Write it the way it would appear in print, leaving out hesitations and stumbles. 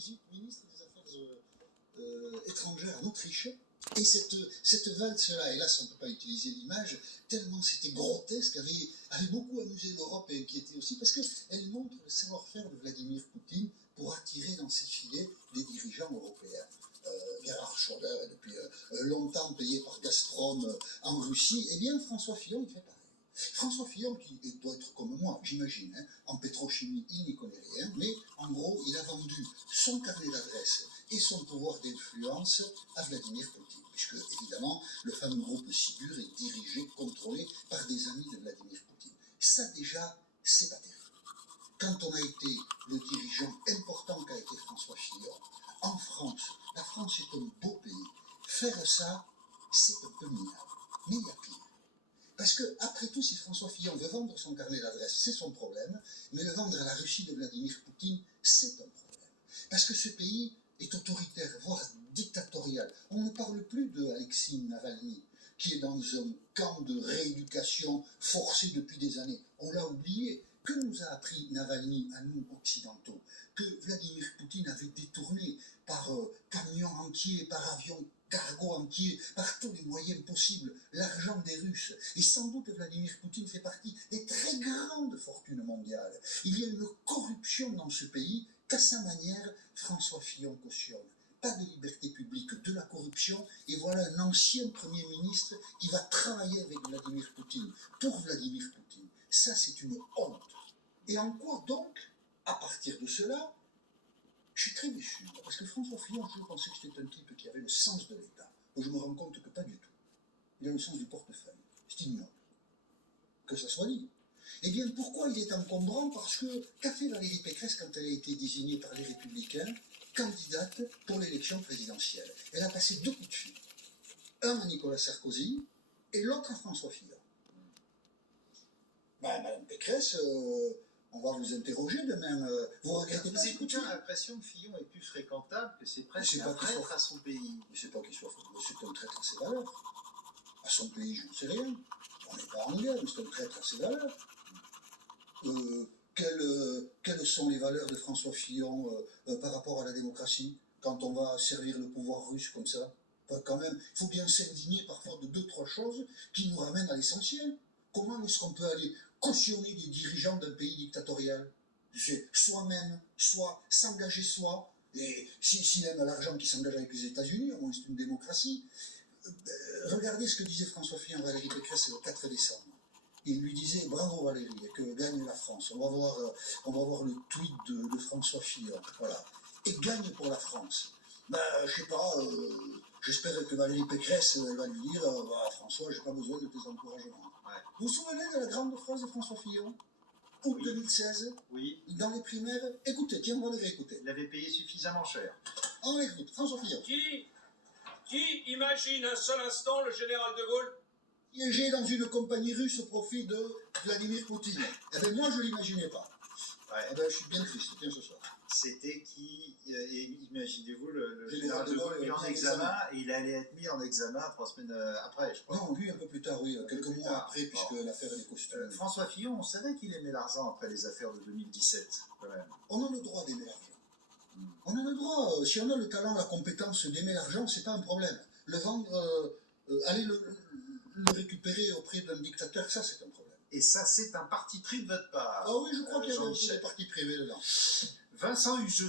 visite ministre des Affaires étrangères en Autriche. Et cette valse-là, hélas on ne peut pas utiliser l'image, tellement c'était grotesque, avait beaucoup amusé l'Europe et inquiété aussi, parce qu'elle montre le savoir-faire de Vladimir Poutine pour attirer dans ses filets des dirigeants européens. Gerhard Schröder, depuis longtemps payé par Gazprom en Russie, eh bien François Fillon il fait pareil. François Fillon, qui doit être comme moi, j'imagine, hein, en pétrochimie, il n'y connaît rien, mais en gros, il a vendu son carnet d'adresses et son pouvoir d'influence à Vladimir Poutine, puisque, évidemment, le fameux groupe Sigur est dirigé, contrôlé par des amis de Vladimir Poutine. Ça, déjà, c'est pas terrible. Quand on a été le dirigeant important qu'a été François Fillon, en France, la France est un beau pays, faire ça, c'est un peu minable. Mais il y a pire. Parce que, après tout, si François Fillon veut vendre son carnet d'adresse, c'est son problème, mais le vendre à la Russie de Vladimir Poutine, c'est un problème. Parce que ce pays est autoritaire, voire dictatorial. On ne parle plus de Alexei Navalny, qui est dans un camp de rééducation forcé depuis des années. On l'a oublié. Que nous a appris Navalny à nous occidentaux? Que Vladimir Poutine avait détourné par camions entiers, par avions cargo entiers, par tous les moyens possibles, l'argent des Russes. Et sans doute Vladimir Poutine fait partie des très grandes fortunes mondiales. Il y a une corruption dans ce pays qu'à sa manière, François Fillon cautionne. Pas de liberté publique, de la corruption, et voilà un ancien Premier ministre qui va travailler avec Vladimir Poutine, pour Vladimir Poutine. Ça, c'est une honte. Et en quoi donc, à partir de cela, je suis très déçu, parce que François Fillon, je pensais que c'était un type qui avait le sens de l'État. Je me rends compte que pas du tout. Il a le sens du portefeuille. C'est ignoble. Que ça soit dit. Eh bien, pourquoi il est encombrant? Parce que qu'a fait Valérie Pécresse quand elle a été désignée par les Républicains candidate pour l'élection présidentielle? Elle a passé 2 coups de fil. Un à Nicolas Sarkozy et l'autre à François Fillon. Ben, Madame Pécresse, on va vous interroger demain. Vous regrettez pas? Vous écoutez, on a l'impression que Fillon est plus fréquentable, que c'est presque un traître à son pays. Mais c'est pas qu'il soit c'est un traître à ses valeurs. À son pays, je ne sais rien. On n'est pas en guerre, mais c'est un traître à ses valeurs. Quelles sont les valeurs de François Fillon par rapport à la démocratie quand on va servir le pouvoir russe comme ça? Enfin, quand même, il faut bien s'indigner parfois de 2-3 choses qui nous ramènent à l'essentiel. Comment est-ce qu'on peut aller cautionner des dirigeants d'un pays dictatorial? C'est soi-même, soit s'engager soi, et s'il aime l'argent qui s'engage avec les États-Unis, au moins c'est une démocratie. Regardez ce que disait François Fillon à Valérie Pécresse le 4 décembre. Il lui disait bravo Valérie, que gagne la France. On va voir le tweet de François Fillon, voilà. Et gagne pour la France. Ben, je sais pas, j'espère que Valérie Pécresse elle va lui dire François, j'ai pas besoin de tes encouragements. Ouais. Vous vous souvenez de la grande phrase de François Fillon? Août 2016, oui. Dans les primaires. Écoutez, tiens, on va les réécouter. Il avait payé suffisamment cher. On l'écoute, François Fillon. Qui imagine un seul instant le général de Gaulle Piégé dans une compagnie russe au profit de Vladimir Poutine? Eh bien, moi, je ne l'imaginais pas. Ouais. Eh bien, je suis bien triste, tiens, ce soir. C'était qui, imaginez-vous, le général de Gaulle mis en examen, et il allait être mis en examen 3 semaines après, je crois. Non, lui, un peu plus tard, oui, quelques mois après, puisque l'affaire des costumes. François Fillon, on savait qu'il aimait l'argent après les affaires de 2017, quand même. On a le droit d'aimer l'argent. On a le droit, si on a le talent, la compétence d'aimer l'argent, c'est pas un problème. Le vendre, aller le récupérer auprès d'un dictateur, ça c'est un problème. Et ça, c'est un parti pris de votre part. Ah oui, je crois qu'il y a des partis privés dedans. Vincent Hugeux.